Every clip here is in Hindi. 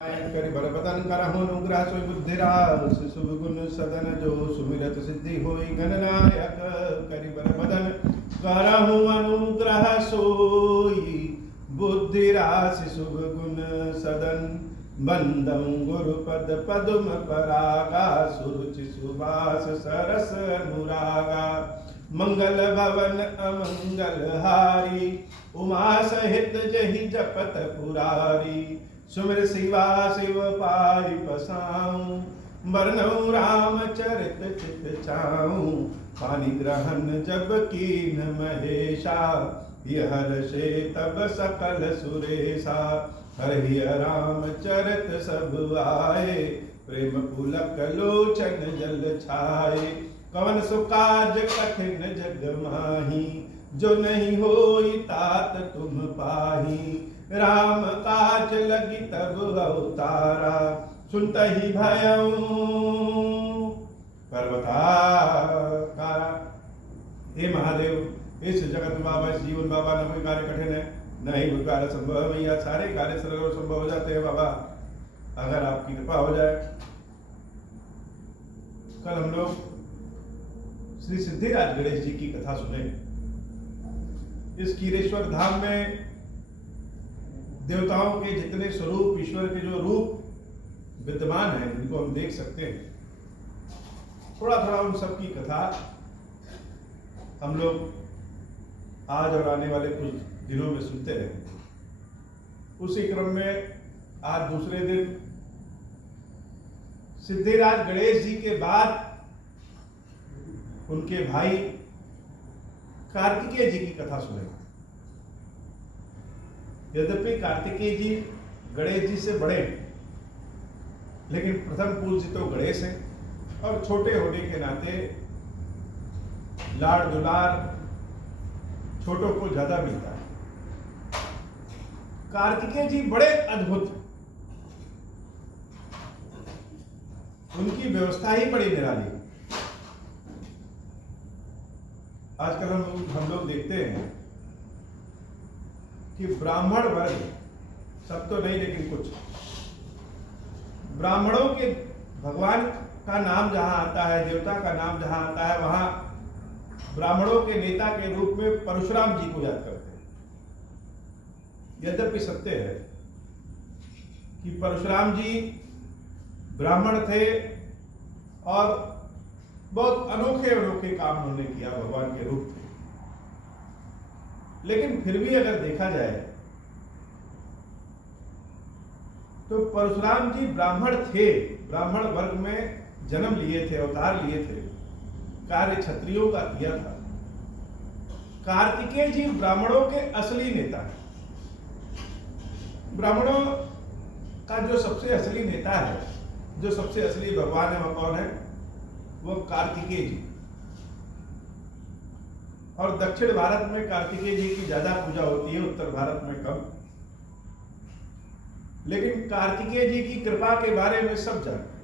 कर बर बदन करहुँ अनुग्रह सोई बुद्धि रास शुभ गुण सदन जो सुमिरत सिद्धि होई गणनायक करि बर बदन करहुँ अनुग्रह सोई बुद्धि रास शुभ गुण सदन बंदं गुरुपद पद्म परागा सुरुचि सुबास सरस अनुरागा मंगल भवन अमंगल हारी उमा सहित जहि जपत पुरारी सुमिर शिवा शिव पारि पसाऊं बरनऊं रामचरित चित चाऊं पानी ग्रहण जब कीन महेशा यह से तब सकल सुरेशा हरि रामचरित सब आए प्रेम पुलक लोचन जल छाए कवन सुकाज कठिन जग माही जो नहीं होई तात तुम पाही राम काज लगी तब अवतारा सुनत ही भयऊ पर्वताकारा। हे महादेव, इस जगत बाबा, इस जीवन बाबा, न कोई कार्य कठिन है, न ही कोई कार्य संभव है भैया। सारे कार्य सरल और संभव हो जाते हैं बाबा, अगर आपकी कृपा हो जाए। कल हम लोग श्री सिद्धिराज गणेश जी की कथा सुने। इस कीरेश्वर धाम में देवताओं के जितने स्वरूप, ईश्वर के जो रूप विद्यमान हैं, जिनको हम देख सकते हैं, थोड़ा थोड़ा उन सब की कथा हम लोग आज और आने वाले कुछ दिनों में सुनते रहेंगे। उसी क्रम में आज दूसरे दिन सिद्धिराज गणेश जी के बाद उनके भाई कार्तिकेय जी की कथा सुनेंगे। यद्यपि कार्तिकेय जी गणेश जी से बड़े, लेकिन प्रथम पूज्य तो गणेश हैं और छोटे होने के नाते लाड़ दुलार छोटों को ज्यादा मिलता है। कार्तिकेय जी बड़े अद्भुत, उनकी व्यवस्था ही बड़ी निराली। आजकल हम लोग देखते हैं कि ब्राह्मण वर्ग, सब तो नहीं लेकिन कुछ ब्राह्मणों के भगवान का नाम जहां आता है, देवता का नाम जहां आता है, वहां ब्राह्मणों के नेता के रूप में परशुराम जी को याद करते हैं। यद्यपि सत्य है कि परशुराम जी ब्राह्मण थे और बहुत अनोखे अनोखे काम उन्होंने किया भगवान के रूप में, लेकिन फिर भी अगर देखा जाए तो परशुराम जी ब्राह्मण थे, ब्राह्मण वर्ग में जन्म लिए थे, अवतार लिए थे, कार्य क्षत्रियों का किया था। कार्तिकेय जी ब्राह्मणों के असली नेता हैं। ब्राह्मणों का जो सबसे असली नेता है, जो सबसे असली भगवान है, वह कौन है? वो कार्तिकेय जी। और दक्षिण भारत में कार्तिकेय जी की ज्यादा पूजा होती है, उत्तर भारत में कम। लेकिन कार्तिकेय जी की कृपा के बारे में सब जानते हैं।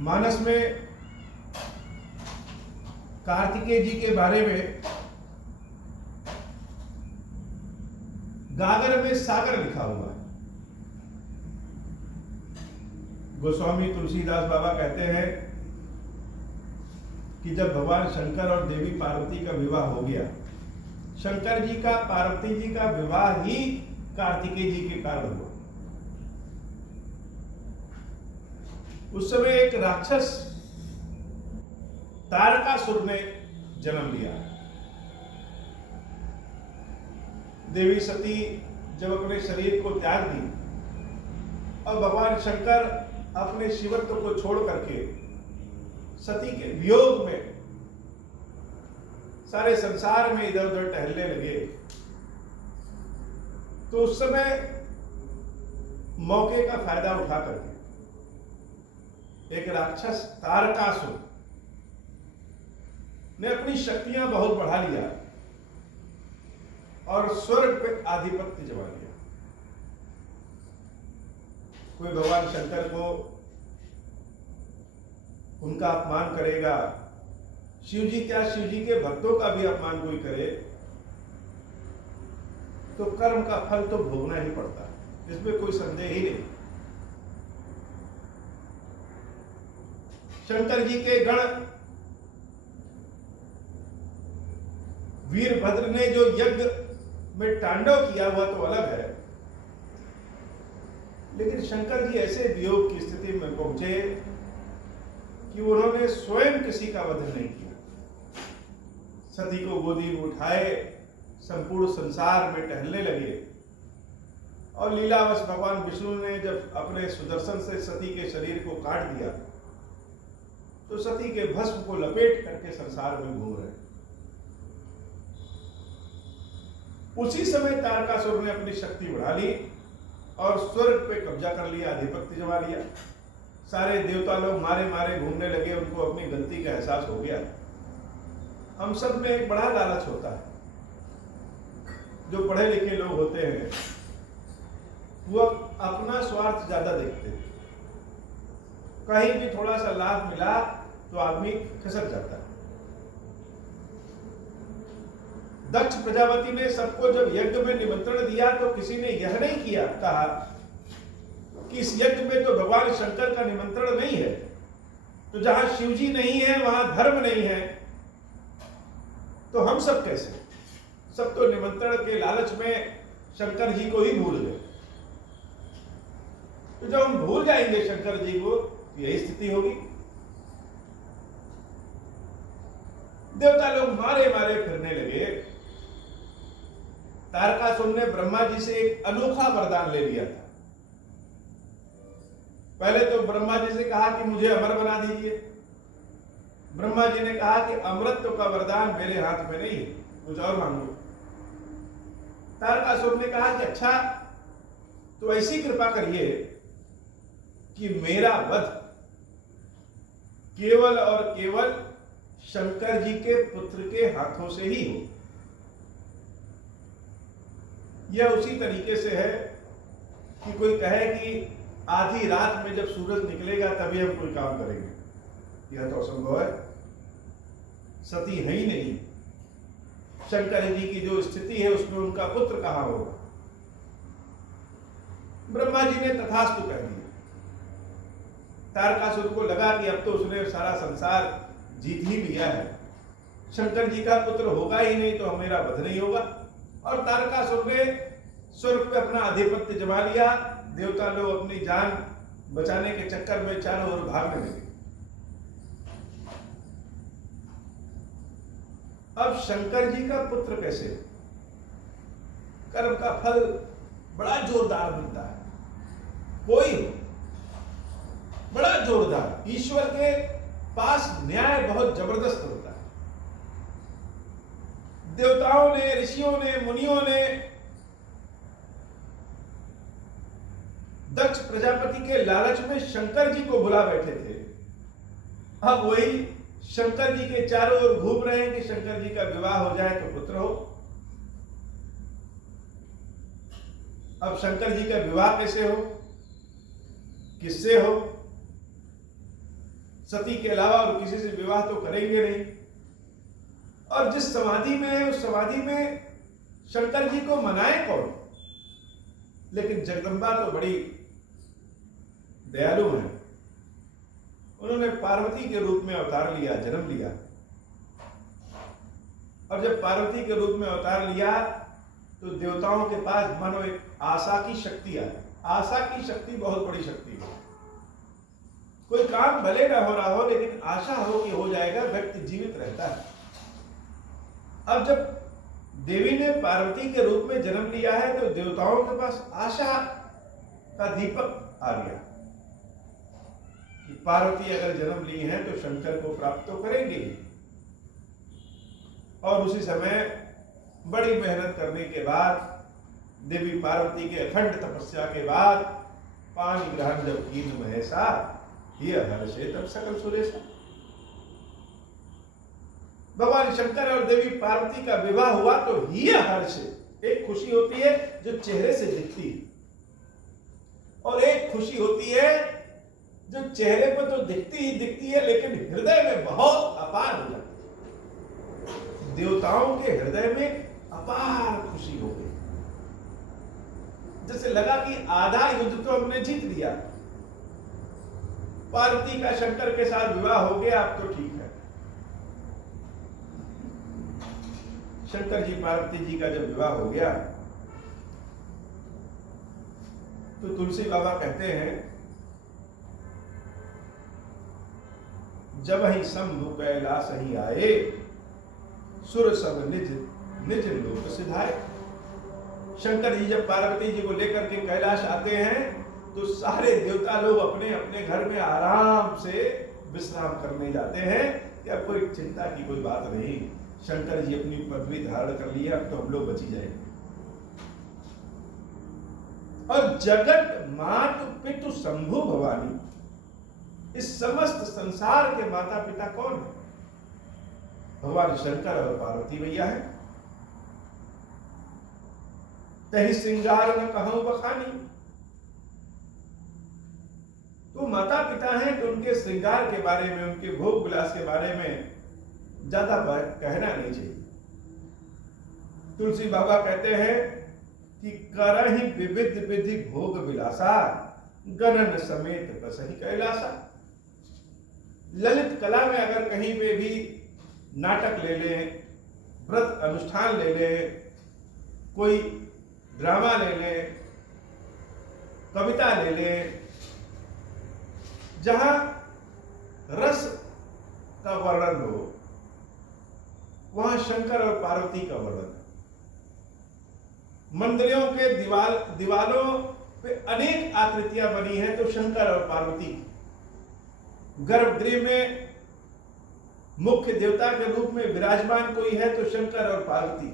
मानस में कार्तिकेय जी के बारे में गागर में सागर लिखा हुआ है। गोस्वामी तुलसीदास बाबा कहते हैं कि जब भगवान शंकर और देवी पार्वती का विवाह हो गया, शंकर जी का पार्वती जी का विवाह ही कार्तिकेय जी के कारण हुआ। उस समय एक राक्षस तारकासुर ने जन्म लिया। देवी सती जब अपने शरीर को त्याग दी और भगवान शंकर अपने शिवत्व को छोड़ करके सती के वियोग में सारे संसार में इधर उधर टहलने लगे, तो उस समय मौके का फायदा उठा करके एक राक्षस तारकासुर ने अपनी शक्तियां बहुत बढ़ा लिया और स्वर्ग पे आधिपत्य जमा लिया। कोई भगवान शंकर को उनका अपमान करेगा, शिव जी क्या, शिव जी के भक्तों का भी अपमान कोई करे तो कर्म का फल तो भोगना ही पड़ता है, इसमें कोई संदेह ही नहीं। शंकर जी के गण वीरभद्र ने जो यज्ञ में तांडव किया हुआ तो अलग है, लेकिन शंकर जी ऐसे वियोग की स्थिति में पहुंचे कि उन्होंने स्वयं किसी का वध नहीं किया। सती को गोदी में उठाए संपूर्ण संसार में टहलने लगे, और लीलावश भगवान विष्णु ने जब अपने सुदर्शन से सती के शरीर को काट दिया तो सती के भस्म को लपेट करके संसार में घूम रहे। उसी समय तारकासुर ने अपनी शक्ति बढ़ा ली और स्वर्ग पे कब्जा कर लिया, आधिपत्य जमा लिया। सारे देवता लोग मारे मारे घूमने लगे, उनको अपनी गलती का एहसास हो गया। हम सब में एक बड़ा लालच होता है। जो पढ़े लिखे लोग होते हैं वो अपना स्वार्थ ज्यादा देखते हैं। कहीं भी थोड़ा सा लाभ मिला तो आदमी खसक जाता है। दक्ष प्रजापति ने सबको जब यज्ञ में निमंत्रण दिया तो किसी ने यह नहीं किया, कहा कि इस यज्ञ में तो भगवान शंकर का निमंत्रण नहीं है, तो जहां शिव जी नहीं है वहां धर्म नहीं है, तो हम सब कैसे? सब तो निमंत्रण के लालच में शंकर जी को ही भूल गए। तो जब हम भूल जाएंगे शंकर जी को, यही स्थिति होगी। देवता लोग मारे मारे फिरने लगे। तारकासुर ने ब्रह्मा जी से एक अनोखा वरदान ले लिया था। पहले तो ब्रह्मा जी से कहा कि मुझे अमर बना दीजिए। ब्रह्मा जी ने कहा कि अमृत का वरदान मेरे हाथ में नहीं है, कुछ और मांगो। तारकासुर ने कहा कि अच्छा तो ऐसी कृपा करिए कि मेरा वध केवल और केवल शंकर जी के पुत्र के हाथों से ही हो। यह उसी तरीके से है कि कोई कहे कि आधी रात में जब सूरज निकलेगा तभी हम कोई काम करेंगे। यह तो असंभव है, सती है ही नहीं। शंकर जी की जो स्थिति है उसमें उनका पुत्र कहां होगा? ब्रह्मा जी ने तथास्तु कह दिया। तारकासुर को लगा कि अब तो उसने सारा संसार जीत ही लिया है, शंकर जी का पुत्र होगा ही नहीं तो मेरा वध नहीं होगा। और तारकासुर ने स्वर्ग पे अपना आधिपत्य जमा लिया। देवता लोग अपनी जान बचाने के चक्कर में चारों ओर भागने लगे। अब शंकर जी का पुत्र कैसे? कर्म का फल बड़ा जोरदार मिलता है। कोई हो बड़ा जोरदार, ईश्वर के पास न्याय बहुत जबरदस्त होता है। देवताओं ने, ऋषियों ने, मुनियों ने दक्ष प्रजापति के लालच में शंकर जी को बुला बैठे थे। अब वही शंकर जी के चारों ओर घूम रहे हैं कि शंकर जी का विवाह हो जाए तो पुत्र हो। अब शंकर जी का विवाह कैसे हो, किससे हो? सती के अलावा और किसी से विवाह तो करेंगे नहीं। और जिस समाधि में है उस समाधि में शंकर जी को मनाए कौन? लेकिन जगदम्बा तो बड़ी दयालु है। उन्होंने पार्वती के रूप में अवतार लिया, जन्म लिया। और जब पार्वती के रूप में अवतार लिया तो देवताओं के पास मानो एक आशा की शक्ति आई। आशा की शक्ति बहुत बड़ी शक्ति है। कोई काम भले ना हो रहा हो लेकिन आशा हो कि हो जाएगा, व्यक्ति जीवित रहता है। अब जब देवी ने पार्वती के रूप में जन्म लिया है तो देवताओं के पास आशा का दीपक आ गया कि पार्वती अगर जन्म ली है तो शंकर को प्राप्त तो करेंगे। और उसी समय बड़ी मेहनत करने के बाद देवी पार्वती के अखंड तपस्या के बाद पानी ग्रहण जब कीन महेशा यह हर्षे तब सकल सुरेशा। भगवान शंकर और देवी पार्वती का विवाह हुआ तो यह हर्ष, एक खुशी होती है जो चेहरे से दिखती है, और एक खुशी होती है जो चेहरे पर तो दिखती ही दिखती है लेकिन हृदय में बहुत अपार हो जाती है। देवताओं के हृदय में अपार खुशी हो गई। जैसे लगा कि आधा युद्ध तो हमने जीत लिया, पार्वती का शंकर के साथ विवाह हो गया, अब तो ठीक है। शंकर जी पार्वती जी का जब विवाह हो गया तो तुलसी बाबा कहते हैं, जब ही शंभु कैलाश ही आए, सुर सब निज निज लोक सिधाए। शंकर जी जब पार्वती जी को लेकर के कैलाश आते हैं तो सारे देवता लोग अपने अपने घर में आराम से विश्राम करने जाते हैं कि अब कोई चिंता की कोई बात नहीं, शंकर जी अपनी पदवी धारण कर लिया, अब तो हम लोग बची जाएंगे। और जगत मात पितु शंभु भवानी, इस समस्त संसार के माता पिता कौन है? भगवान शंकर और पार्वती मैया है। तही श्रृंगार न कहूं बखानी, तो माता पिता हैं तो उनके श्रृंगार के बारे में, उनके भोग विलास के बारे में ज्यादा कहना नहीं चाहिए। तुलसी बाबा कहते हैं कि करहि विविध विधि भोग विलासा, गणन समेत बसहि कैलासा। ललित कला में अगर कहीं पे भी नाटक ले लें, व्रत अनुष्ठान ले लें, कोई ड्रामा ले लें, कविता ले लें, जहां रस का वर्णन हो, वहां शंकर और पार्वती का वर्णन। मंदिरों के दीवालों पे अनेक आकृतियां बनी हैं तो शंकर और पार्वती। गर्भगृह में मुख्य देवता के रूप में विराजमान कोई है तो शंकर और पार्वती।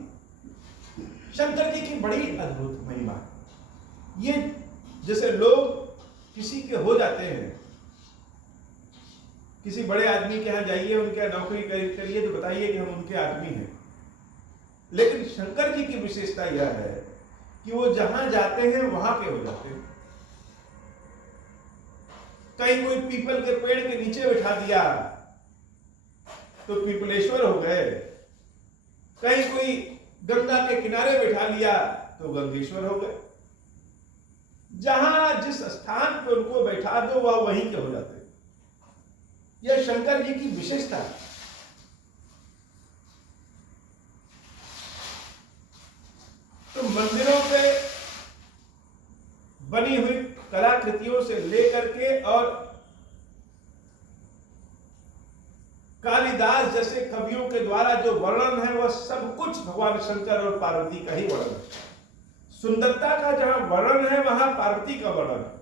शंकर जी की बड़ी अद्भुत महिमा। ये जैसे लोग किसी के हो जाते हैं, किसी बड़े आदमी के यहाँ जाइए, उनके यहाँ नौकरी करिए तो बताइए कि हम उनके आदमी हैं। लेकिन शंकर जी की विशेषता यह है कि वो जहां जाते हैं वहां के हो जाते हैं। कहीं कोई पीपल के पेड़ के नीचे बिठा दिया तो पीपलेश्वर हो गए, कहीं कोई गंगा के किनारे बिठा लिया तो गंगेश्वर हो गए। जहां जिस स्थान पे उनको बैठा दो वह वहीं के हो जाते हैं। यह शंकर जी की विशेषता है। तो मंदिरों पे बनी हुई कलाकृतियों से लेकर के और कालिदास जैसे कवियों के द्वारा जो वर्णन है वह सब कुछ भगवान शंकर और पार्वती का ही वर्णन है। सुंदरता का जहां वर्णन है वहां पार्वती का वर्णन है।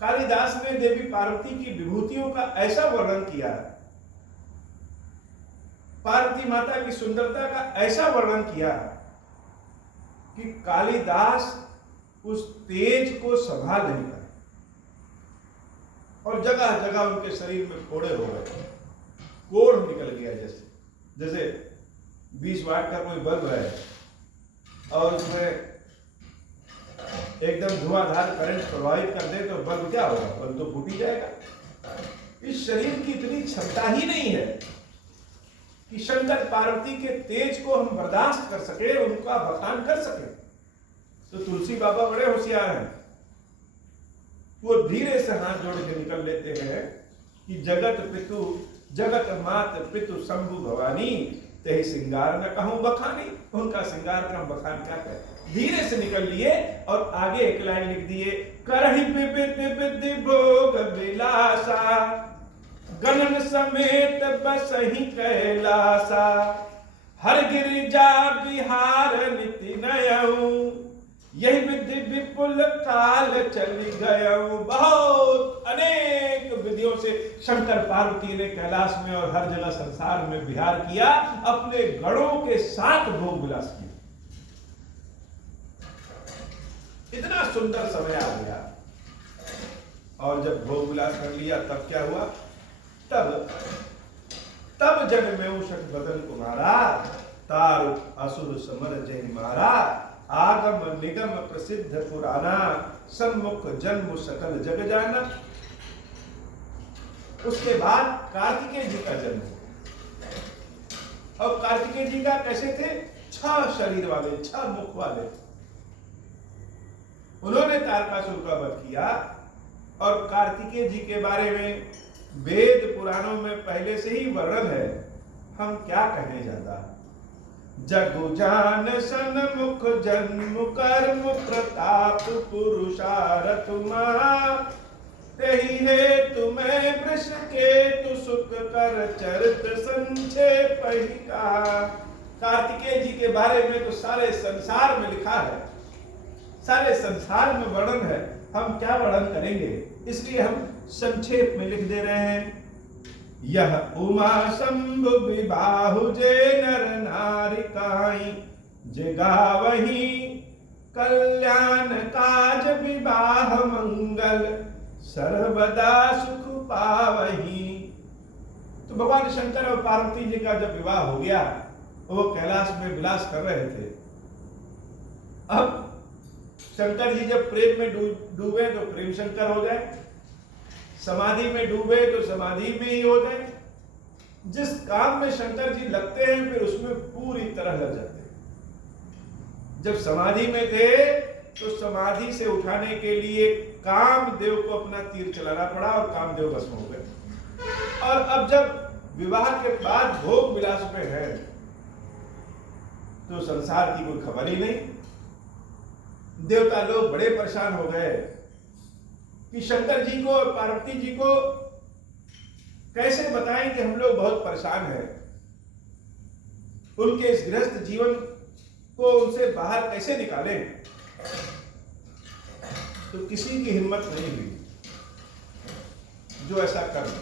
कालिदास ने देवी पार्वती की विभूतियों का ऐसा वर्णन किया है, पार्वती माता की सुंदरता का ऐसा वर्णन किया है कि कालिदास उस तेज को संभाल नहीं पाए और जगह जगह उनके शरीर में फोड़े हो गए, कोढ़ निकल गया। जैसे 20 वाट का कोई बल्ब है और उसमें एकदम धुआंधार करंट प्रवाहित कर दे तो बल्ब क्या होगा? बल्ब तो फूट ही जाएगा। इस शरीर की इतनी क्षमता ही नहीं है कि शंकर पार्वती के तेज को हम बर्दाश्त कर सके, उनका बखान कर सके। तो तुलसी बाबा बड़े होशियार हैं, वो धीरे से हाथ जोड़ के निकल लेते हैं कि जगत मात पितु शंभु भवानी, तेहि श्रृंगार न कहूं बखानी। उनका श्रृंगार का बखान क्या है? धीरे से निकल लिए और आगे एक लाइन लिख दिए, करहि विविध विधि भोग विलासा, गणन समेत बसहि कैलासा, हर गिरिजा बिहार निति नयऊ, यही विधि विपुल काल चली गयऊ। बहुत अनेक विधियों से शंकर पार्वती ने कैलाश में और हर जगह संसार में विहार किया, अपने गणों के साथ भोग विलास किया। इतना सुंदर समय आ गया और जब भोग विलास कर लिया तब क्या हुआ? तब जग में उषट बदन कुमारा, तार असुर समर जय मारा, आगम निगम प्रसिद्ध पुराना, सम्मुख जन्म सकल जग जाना। उसके बाद कार्तिकेय जी का जन्म हुआ। और कार्तिकेय जी का कैसे थे? 6 शरीर वाले, 6 मुख वाले। उन्होंने तारकासुर का वध किया। और कार्तिकेय जी के बारे में वेद पुराणों में पहले से ही वर्णन है, हम क्या कहने ज्यादा। जगु जान सन मुख जन्म कर्म प्रताप पुरुषारथ महा, तेहि हेतु मैं वृष केतु सुख कर चरित संक्षेप ही कहा। कार्तिकेय जी के बारे में तो सारे संसार में लिखा है, सारे संसार में वर्णन है, हम क्या वर्णन करेंगे, इसलिए हम संक्षेप में लिख दे रहे हैं। यह उमा शंभु विबाहु जे नर नारी काई, जे गावही कल्याण काज विवाह मंगल, सर्वदा सुख पावही। तो भगवान शंकर और पार्वती जी का जब विवाह हो गया, वो कैलाश में विलास कर रहे थे। अब शंकर जी जब प्रेम में डूबे तो प्रेम शंकर हो गए, समाधि में डूबे तो समाधि में ही हो गए। जिस काम में शंकर जी लगते हैं फिर उसमें पूरी तरह लग जाते हैं। जब समाधि में थे तो समाधि से उठाने के लिए कामदेव को अपना तीर चलाना पड़ा और कामदेव भस्म हो गए। और अब जब विवाह के बाद भोग विलास में है तो संसार की कोई खबर ही नहीं। देवता लोग बड़े परेशान हो गए कि शंकर जी को और पार्वती जी को कैसे बताएं कि हम लोग बहुत परेशान हैं, उनके इस गृहस्थ जीवन को उनसे बाहर कैसे निकालें। तो किसी की हिम्मत नहीं हुई जो ऐसा कर ले।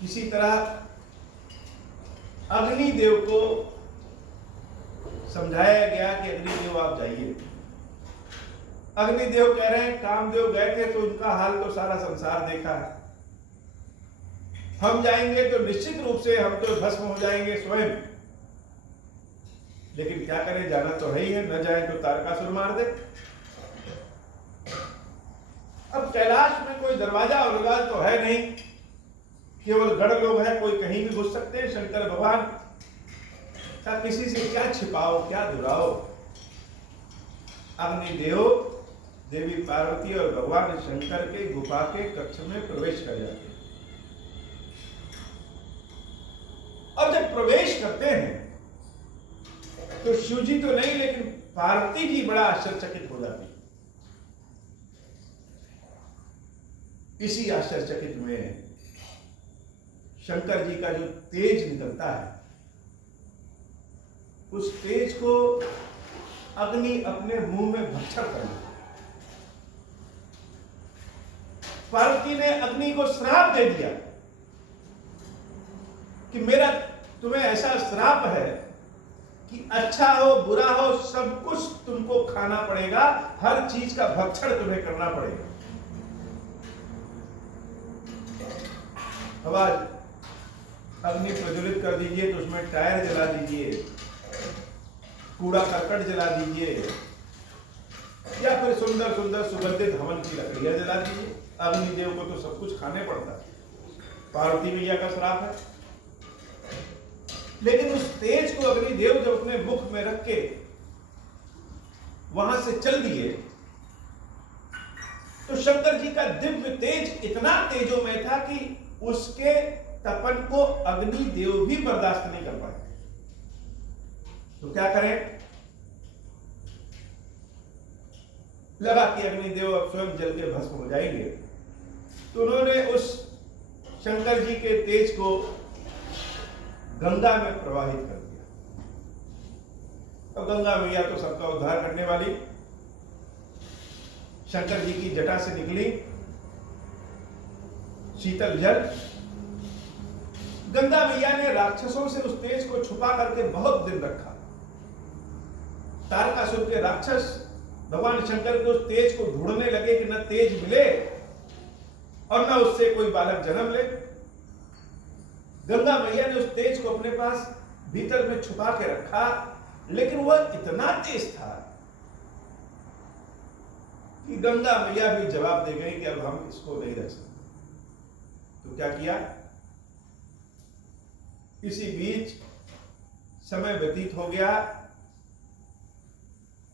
किसी तरह अग्निदेव को समझाया गया कि अग्निदेव आप जाइए। अग्निदेव कह रहे हैं कामदेव गए थे तो उनका हाल तो सारा संसार देखा है, हम जाएंगे तो निश्चित रूप से हम तो भस्म हो जाएंगे स्वयं। लेकिन क्या करें, जाना तो है ही है, न जाए तो तारकासुर मार दे। अब कैलाश में कोई दरवाजा और दरवाजा तो है नहीं, केवल गढ़ लोग हैं, कोई कहीं भी घुस सकते हैं। शंकर भगवान का किसी से क्या छिपाओ क्या दुराओ। अग्निदेव देवी पार्वती और भगवान शंकर के गुफा के कक्ष में प्रवेश कर जाते हैं। और जब प्रवेश करते हैं तो शिव जी तो नहीं लेकिन पार्वती जी बड़ा आश्चर्यचकित हो जाती। इसी आश्चर्यचकित में शंकर जी का जो तेज निकलता है, उस तेज को अग्नि अपने मुंह में भक्षण कर लिया। पार्वती ने अग्नि को श्राप दे दिया कि मेरा तुम्हें ऐसा श्राप है कि अच्छा हो बुरा हो सब कुछ तुमको खाना पड़ेगा, हर चीज का भक्षण तुम्हें करना पड़ेगा। अब आज अग्नि प्रज्वलित कर दीजिए तो उसमें टायर जला दीजिए, कूड़ा करकट जला दीजिए, या फिर सुंदर सुंदर सुगंधित हवन की लकड़ियां जला दीजिए। अग्निदेव को तो सब कुछ खाने पड़ता है, पार्वती मैया का श्राप है। लेकिन उस तेज को अग्निदेव जब अपने मुख में रख के वहां से चल दिए तो शंकर जी का दिव्य तेज इतना तेजोमय था कि उसके तपन को अग्निदेव भी बर्दाश्त नहीं कर पाए। तो क्या करें, लगा कि अग्निदेव अब स्वयं जल के भस्म हो जाएंगे। तो उन्होंने उस शंकर जी के तेज को गंगा में प्रवाहित कर दिया। अब गंगा मैया तो सबका उद्धार करने वाली, शंकर जी की जटा से निकली शीतल जल। गंगा मैया ने राक्षसों से उस तेज को छुपा करके बहुत दिन रखा। तारकासुर के राक्षस भगवान शंकर को उस तेज को ढूंढने लगे कि न तेज मिले और न उससे कोई बालक जन्म ले। गंगा मैया ने उस तेज को अपने पास भीतर में छुपा के रखा, लेकिन वह इतना तेज था कि गंगा मैया भी जवाब दे गई कि अब हम इसको नहीं रख सकते। तो क्या किया, इसी बीच समय व्यतीत हो गया।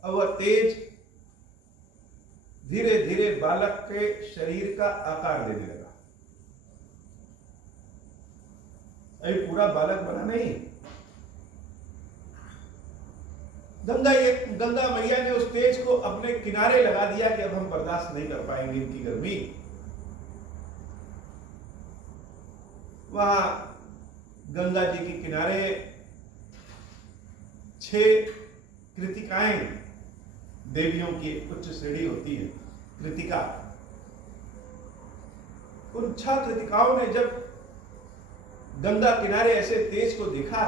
अब वह तेज धीरे धीरे बालक के शरीर का आकार लेने लगा। अभी पूरा बालक बना नहीं। गंगा मैया ने उस तेज को अपने किनारे लगा दिया कि अब हम बर्दाश्त नहीं कर पाएंगे इनकी गर्मी। वहां गंगा जी के किनारे 6 कृतिकाएं, देवियों की उच्च श्रेणी होती है कृतिका। उन 6 कृतिकाओं ने जब गंगा किनारे ऐसे तेज को देखा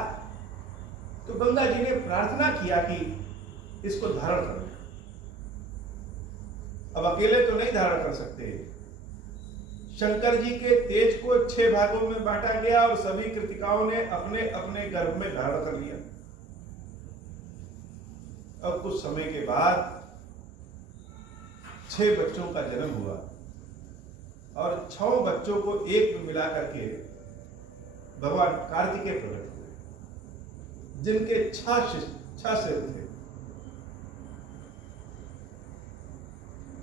तो गंगा जी ने प्रार्थना किया कि इसको धारण कर ले। अब अकेले तो नहीं धारण कर सकते। शंकर जी के तेज को 6 भागों में बांटा गया और सभी कृतिकाओं ने अपने अपने गर्भ में धारण कर लिया। अब कुछ समय के बाद 6 बच्चों का जन्म हुआ और 6 बच्चों को एक में मिला करके भगवान कार्तिकेय प्रकट हुए, जिनके 6 सिर थे।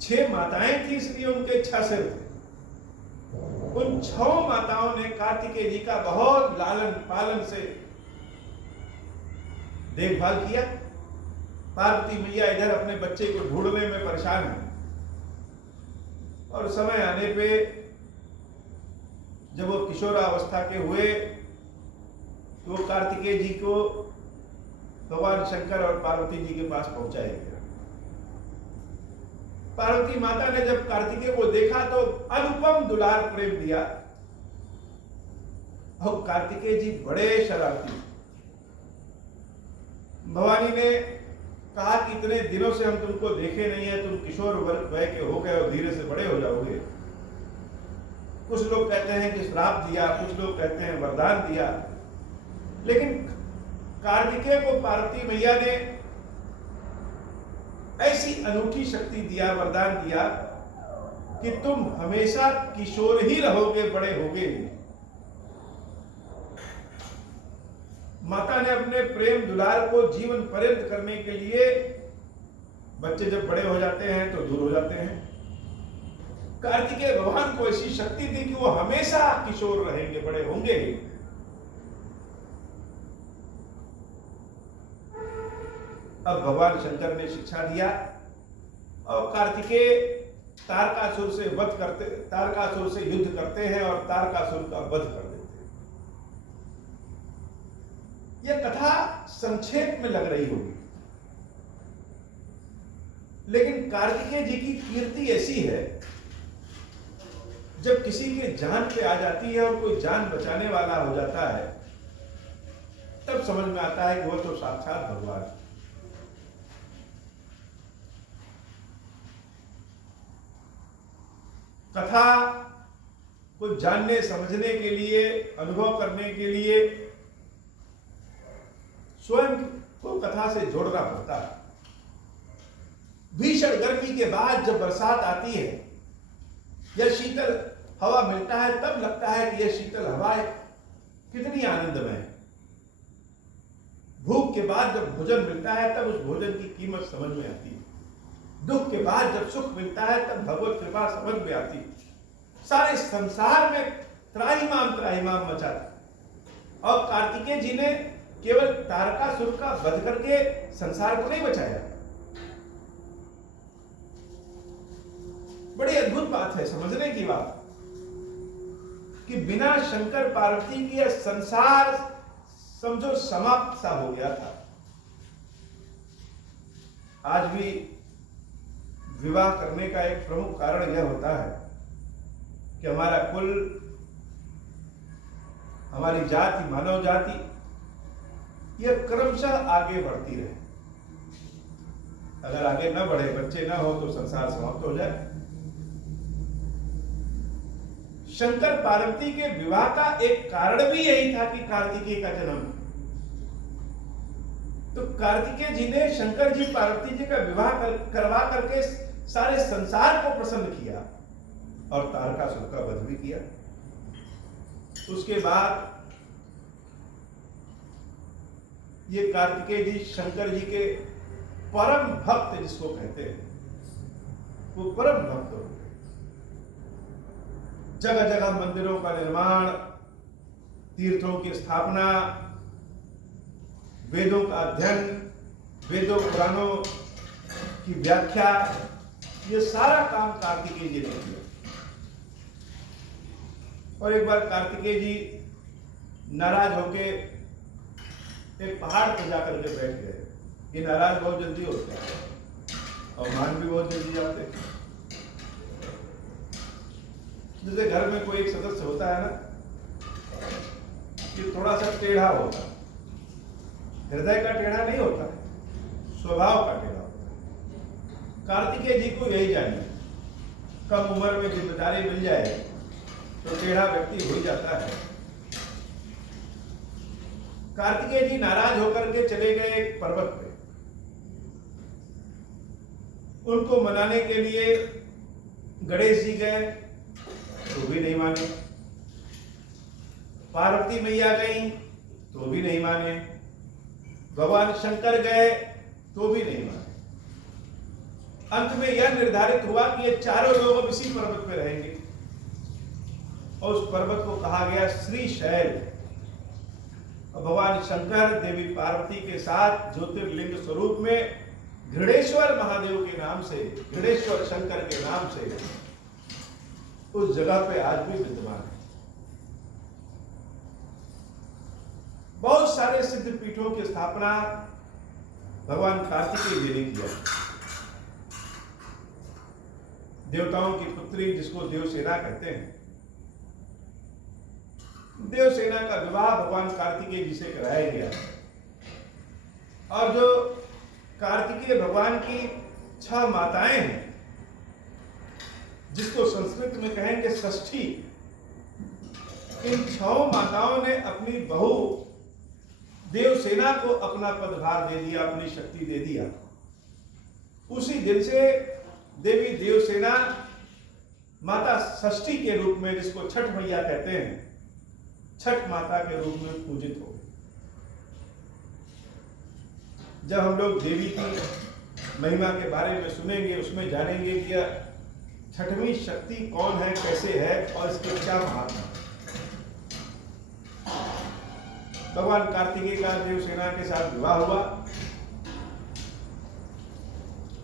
6 माताएं थी इसलिए उनके 6 सिर थे। उन 6 माताओं ने कार्तिकेय जी का बहुत लालन पालन से देखभाल किया। पार्वती मैया इधर अपने बच्चे को ढूंढने में परेशान है और समय आने पे जब वो किशोरावस्था के हुए तो कार्तिकेय जी को भगवान शंकर और पार्वती जी के पास पहुंचाया गया। पार्वती माता ने जब कार्तिकेय को देखा तो अनुपम दुलार प्रेम दिया। और कार्तिकेय जी बड़े शरारती। भवानी ने कहा कि इतने दिनों से हम तुमको देखे नहीं है, तुम किशोर वय के हो गए और धीरे से बड़े हो जाओगे। कुछ लोग कहते हैं कि श्राप दिया, कुछ लोग कहते हैं वरदान दिया, लेकिन कार्तिकेय को पार्वती मैया ने ऐसी अनूठी शक्ति दिया, वरदान दिया कि तुम हमेशा किशोर ही रहोगे, बड़े होगे। माता ने अपने प्रेम दुलार को जीवन पर्यंत करने के लिए बच्चे जब बड़े हो जाते हैं तो दूर हो जाते हैं। कार्तिकेय भगवान को ऐसी शक्ति दी कि वो हमेशा किशोर रहेंगे, बड़े होंगे ही। अब भगवान शंकर ने शिक्षा दिया और कार्तिकेय तारकासुर से युद्ध करते हैं और तारकासुर का वध कर देते हैं। यह कथा संक्षेप में लग रही होगी, लेकिन कार्तिकेय जी की कीर्ति ऐसी है, जब किसी के जान पे आ जाती है और कोई जान बचाने वाला हो जाता है, तब समझ में आता है कि वो तो साक्षात भगवान है। कथा को जानने समझने के लिए, अनुभव करने के लिए स्वयं को कथा से जोड़ना पड़ता है। भीषण गर्मी के बाद जब बरसात आती है या शीतल हवा मिलता है, तब लगता है कि यह शीतल हवा कितनी आनंदमय है। भूख के बाद जब भोजन मिलता है, तब उस भोजन की कीमत समझ में आती है। दुख के बाद जब सुख मिलता है, तब भगवत कृपा समझ में आती है। सारे संसार में त्राहिमाम मचा। और कार्तिकेय जी ने केवल तारकासुर का वध करके संसार को नहीं बचाया। बड़ी अद्भुत बात है, समझने की बात, कि बिना शंकर पार्वती के संसार समझो समाप्त सा हो गया था। आज भी विवाह करने का एक प्रमुख कारण यह होता है कि हमारा कुल, हमारी जाति, मानव जाति यह क्रमशः आगे बढ़ती रहे। अगर आगे न बढ़े, बच्चे न हो, तो संसार समाप्त हो जाए। शंकर पार्वती के विवाह का एक कारण भी यही था कि कार्तिकेय का जन्म। तो कार्तिकेय जी ने शंकर जी पार्वती जी का विवाह करवा करके सारे संसार को प्रसन्न किया और तारकासुर का वध भी किया। उसके बाद ये कार्तिकेय जी शंकर जी के परम भक्त जिसको कहते हैं, वो परम भक्त हो गए। जगह जगह मंदिरों का निर्माण, तीर्थों की स्थापना, वेदों का अध्ययन, वेदों पुराणों की व्याख्या, ये सारा काम कार्तिकेय जी ने किया। और एक बार कार्तिकेय जी नाराज होके एक पहाड़ पर जाकर के बैठ गए। ये नाराज बहुत जल्दी होते हैं और मान भी बहुत जल्दी जाते हैं। जैसे घर में कोई एक सदस्य होता है ना, कि थोड़ा सा टेढ़ा होता है, हृदय का टेढ़ा नहीं होता, स्वभाव का टेढ़ा होता है। कार्तिकेय जी को यही जानिए, कम उम्र में जिम्मेदारी मिल जाए तो टेढ़ा व्यक्ति हो जाता है। कार्तिकेय जी नाराज होकर के चले गए एक पर्वत पे। उनको मनाने के लिए गणेश जी गए तो भी नहीं माने, पार्वती मैया गई तो भी नहीं माने, भगवान शंकर गए तो भी नहीं माने। अंत में यह निर्धारित हुआ कि ये चारों लोग अब इसी पर्वत पे रहेंगे और उस पर्वत को कहा गया श्रीशैल। भगवान शंकर देवी पार्वती के साथ ज्योतिर्लिंग स्वरूप में घृणेश्वर महादेव के नाम से, घृणेश्वर शंकर के नाम से उस जगह पे आज भी विद्यमान है। बहुत सारे सिद्ध पीठों की स्थापना भगवान कार्तिकेय जी ने किया। देवताओं की पुत्री जिसको देवसेना कहते हैं, देवसेना का विवाह भगवान कार्तिकेय जी से कराया गया। और जो कार्तिकेय भगवान की 6 माताएं हैं, जिसको संस्कृत में कहेंगे षष्ठी, इन 6 माताओं ने अपनी बहू देवसेना को अपना पदभार दे दिया, अपनी शक्ति दे दिया। उसी दिन से देवी देवसेना माता षष्ठी के रूप में, जिसको छठ मैया कहते हैं, छठ माता के रूप में पूजित हो गई। जब हम लोग देवी की महिमा के बारे में सुनेंगे, उसमें जानेंगे कि छठवीं शक्ति कौन है, कैसे है और इसके क्या महात्मा है। भगवान कार्तिकेय का देवसेना के साथ विवाह हुआ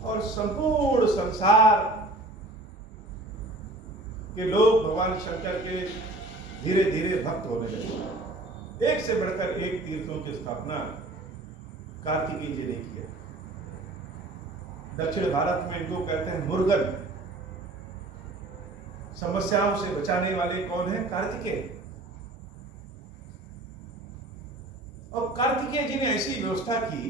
और संपूर्ण संसार के लोग भगवान शंकर के धीरे धीरे भक्त होने लगे। एक से बढ़कर एक तीर्थों की स्थापना कार्तिकेय जी ने किया। दक्षिण भारत में इनको कहते हैं मुर्गन। समस्याओं से बचाने वाले कौन है? कार्तिकेय। और कार्तिकेय जी ने ऐसी व्यवस्था की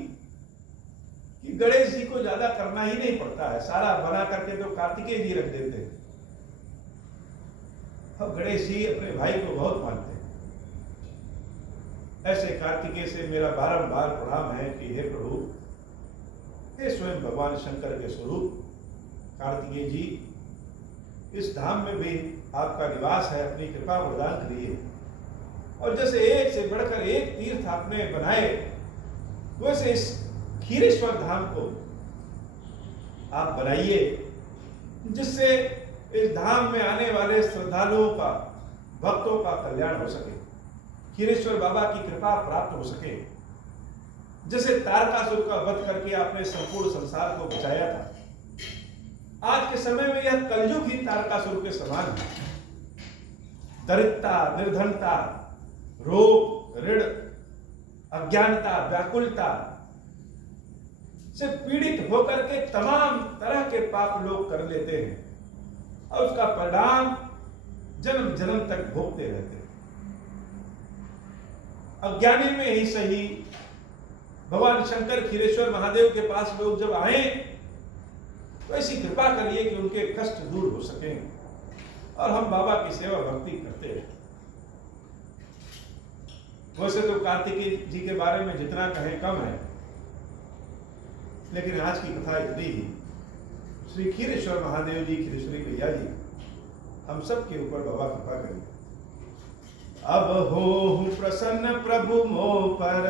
कि गणेश जी को ज्यादा करना ही नहीं पड़ता है, सारा बना करके तो कार्तिकेय जी रख देते हैं। और गणेश जी अपने भाई को बहुत मानते हैं। ऐसे कार्तिकेय से मेरा बारंबार प्रणाम है कि हे प्रभु, हे स्वयं भगवान शंकर के स्वरूप कार्तिकेय जी, इस धाम में भी आपका निवास है, अपनी कृपा प्रदान करिए। और जैसे एक से बढ़कर एक तीर्थ आपने बनाए, वैसे इस खीरेश्वर धाम को आप बनाइए, जिससे इस धाम में आने वाले श्रद्धालुओं का, भक्तों का कल्याण हो सके, खीरेश्वर बाबा की कृपा प्राप्त हो सके। जैसे तारकासुर का वध करके आपने संपूर्ण संसार को बचाया था, आज के समय में यह कलयुग ही तारकासुर के समान है। दरिद्रता, निर्धनता, रोग, ऋण, अज्ञानता, व्याकुलता से पीड़ित होकर के तमाम तरह के पाप लोग कर लेते हैं और उसका परिणाम जन्म जन्म तक भोगते रहते हैं। अज्ञानी में ही सही भगवान शंकर खीरेश्वर महादेव के पास लोग जब आए तो ऐसी कृपा करिए कि उनके कष्ट दूर हो सकें और हम बाबा की सेवा भक्ति करते हैं। वैसे तो कार्तिकेय जी के बारे में जितना कहें कम है, लेकिन आज की कथा इतनी ही। श्री खीरेश्वर महादेव जी, खीरेश्वरी मैया जी, हम सब के ऊपर बाबा कृपा करिए। अब हो प्रसन्न प्रभु मोह पर,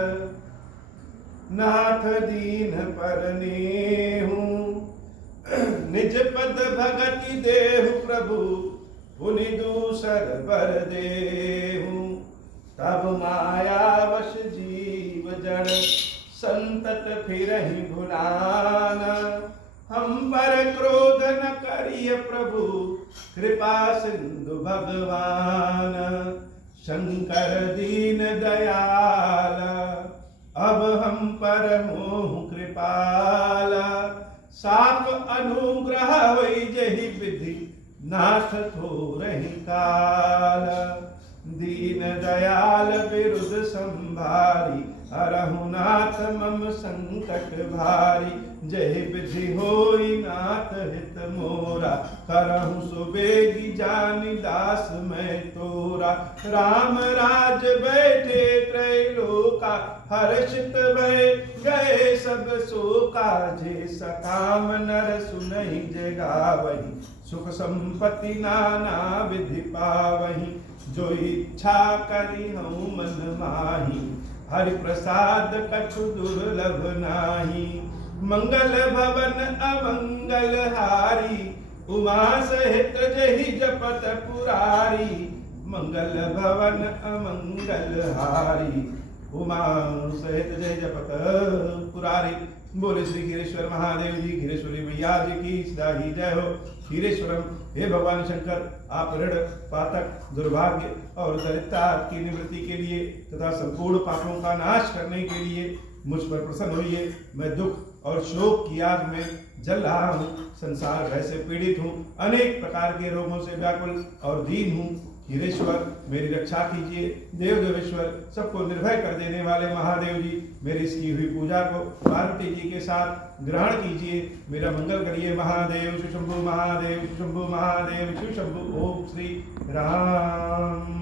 नाथ दीन पर नेहूं, निज पद भगति देहु प्रभु पुनि दूसर पर देहु। तब माया वश जीव जड़ संतत फिरहि भुलाना। हम पर क्रोध न करिय प्रभु कृपा सिंधु भगवान। शंकर दीन दयाल अब हम पर मोह कृपाला। साप अनुग्रह वही जहि विधि नाथ थोरहि काल। दीन दयाल बिरुद संभारी हरहु नाथ मम संकट भारी। जय विधि होई नाथ हित मोरा करहु सुबेगी जानि दास मैं तोरा। राम राज बैठे त्रैलोका हर्षित भय गए सब शोका। जे सकाम नर सुनहि जय गावहि सुख संपत्ति नाना विधि पावहि। जो इच्छा करी हूँ मन माही हरि प्रसाद कछु दुर्लभ नाही। मंगल भवन अमंगल हारी उमा सहित जहि जपत पुरारी। मंगल भवन अमंगल हारी उमा सहित जय जपत पुरारी। बोले श्री खीरेश्वर महादेव जी, खीरेश्वरी मैया जी की सदा ही जय हो। खीरेश्वरम, हे भगवान शंकर, आप ऋण पातक दुर्भाग्य और दरिद्रता की निवृत्ति के लिए तथा संपूर्ण पापों का नाश करने के लिए मुझ पर प्रसन्न होइए। मैं दुख और शोक की आग में जल रहा हूँ, संसार भय से पीड़ित हूँ, अनेक प्रकार के रोगों से व्याकुल और दीन हूँ। खीरेश्वर, मेरी रक्षा कीजिए। देव देवेश्वर, सबको निर्भय कर देने वाले महादेव जी, मेरी इसकी हुई पूजा को पार्वती जी के साथ ग्रहण कीजिए। मेरा मंगल करिए महादेव। शिव शंभु महादेव, शिव शंभु महादेव, शिव शंभु। ओम श्री राम।